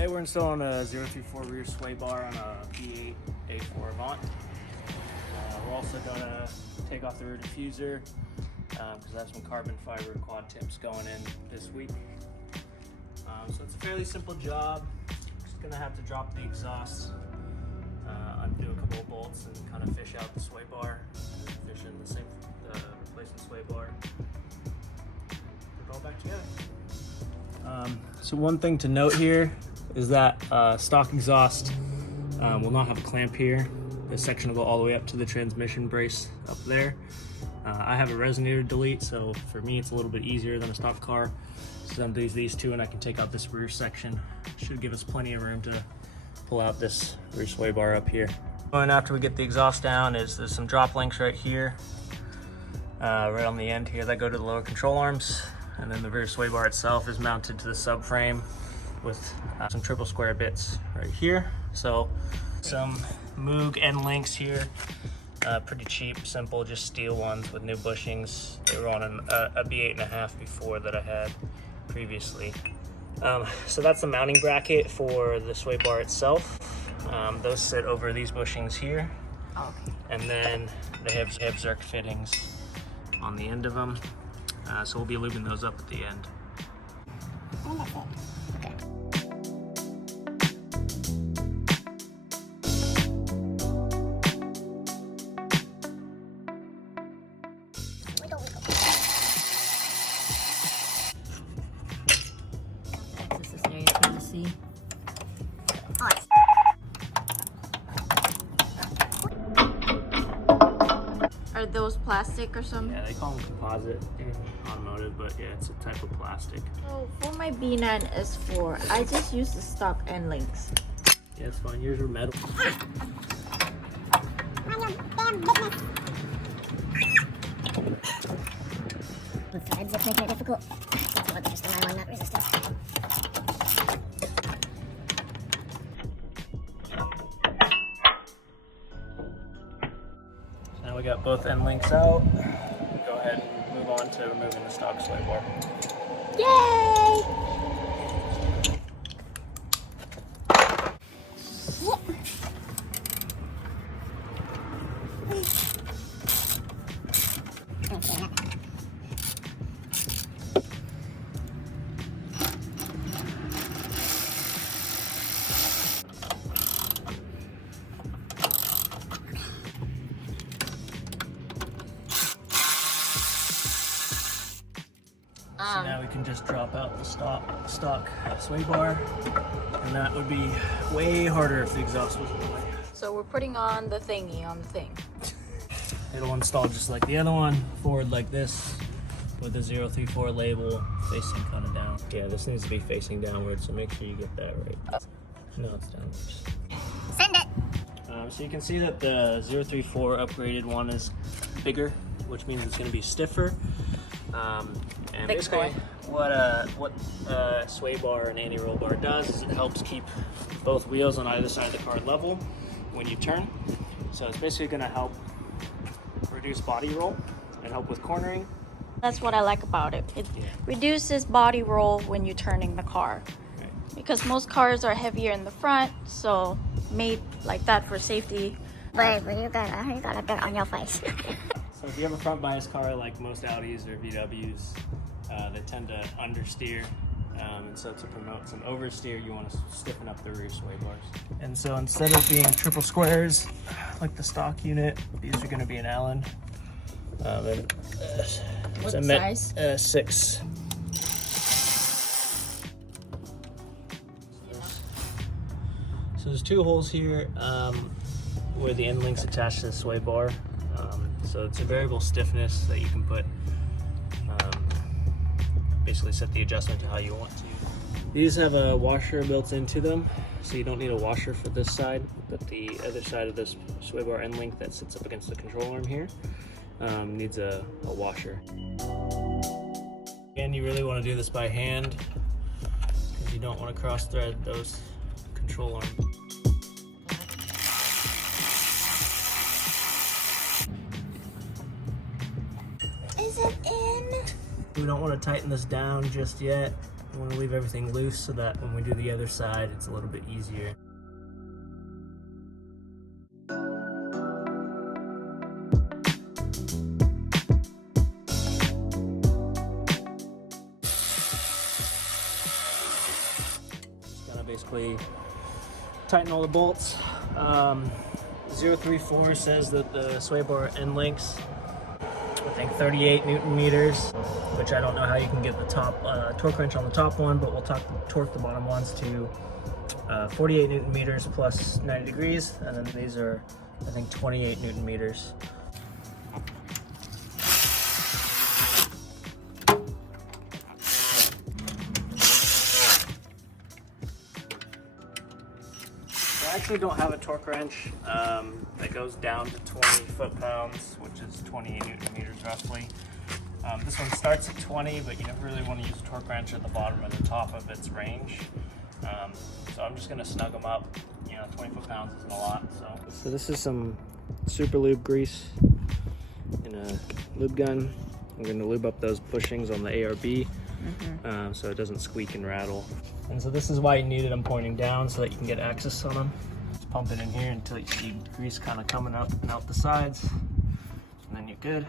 Today we're installing a 034 rear sway bar on a B8 A4 Avant. We're also going to take off the rear diffuser because I have some carbon fiber quad tips going in this week. So it's a fairly simple job. Just going to have to drop the exhaust, undo a couple of bolts, and kind of fish out the sway bar, fish in the replacement sway bar. Put it all back together. So one thing to note here is that stock exhaust will not have a clamp here. This section will go all the way up to the transmission brace up there. I have a resonator delete, so for me it's a little bit easier than a stock car. So undo these two and I can take out this rear section. Should give us plenty of room to pull out this rear sway bar up here. And after we get the exhaust down, there's some drop links right here, right on the end here that go to the lower control arms. And then the rear sway bar itself is mounted to the subframe with some triple square bits right here. So some Moog end links here, pretty cheap, simple, just steel ones with new bushings. They were on a B8.5 before that I had previously. So that's the mounting bracket for the sway bar itself. Those sit over these bushings here. Okay. And then they have Zerk fittings on the end of them. So we'll be lubing those up at the end. Okay. This is area for you to see. Are those plastic or something? Yeah, they call them composite in automotive, but yeah, it's a type of plastic. So for my B9 S4, I just use the stock end links. Yeah, it's fine. Yours are metal. The threads that make it difficult. That's what just the nylon nut resistance. Now we got both end links out. Go ahead and move on to removing the stock sway bar. Yay! So now we can just drop out the stock sway bar, and that would be way harder if the exhaust was in the way. So we're putting on the thingy on the thing. It'll install just like the other one, forward like this, with the 034 label facing kind of down. Yeah, this needs to be facing downward, so make sure you get that right. No, it's downwards. Send it! So you can see that the 034 upgraded one is bigger, which means it's going to be stiffer. And Big basically what sway bar and anti-roll bar does is it helps keep both wheels on either side of the car level when you turn. So it's basically going to help reduce body roll and help with cornering. That's what I like about it. It reduces body roll when you're turning the car. Right. Because most cars are heavier in the front, so made like that for safety. But you gotta get on your face. So if you have a front bias car like most Audis or VWs, they tend to understeer. And so to promote some oversteer, you want to stiffen up the rear sway bars. And so instead of being triple squares, like the stock unit, these are going to be an Allen. What size? 6. So there's 2 holes here where the end links attach to the sway bar. So it's a variable stiffness that you can put, basically set the adjustment to how you want to. These have a washer built into them, so you don't need a washer for this side, but the other side of this sway bar end link that sits up against the control arm here needs a washer. Again, you really want to do this by hand because you don't want to cross thread those control arms. Is it in? We don't want to tighten this down just yet. I want to leave everything loose so that when we do the other side, it's a little bit easier. Just gonna basically tighten all the bolts. 034 says that the sway bar end lengths, I think 38 Newton meters, which I don't know how you can get the top torque wrench on the top one, but we'll torque the bottom ones to 48 Newton meters plus 90 degrees, and then these are, I think, 28 Newton meters. I actually don't have a torque wrench that goes down to 20 foot-pounds, which is 28 Newton meters roughly. This one starts at 20, but you never really want to use a torque wrench at the bottom or the top of its range. So I'm just going to snug them up. 20 foot-pounds isn't a lot. So this is some super lube grease in a lube gun. I'm going to lube up those bushings on the ARB so it doesn't squeak and rattle. And so this is why you need it. I'm pointing down so that you can get access on them. Just pump it in here until you see grease kind of coming up and out the sides, and then you're good.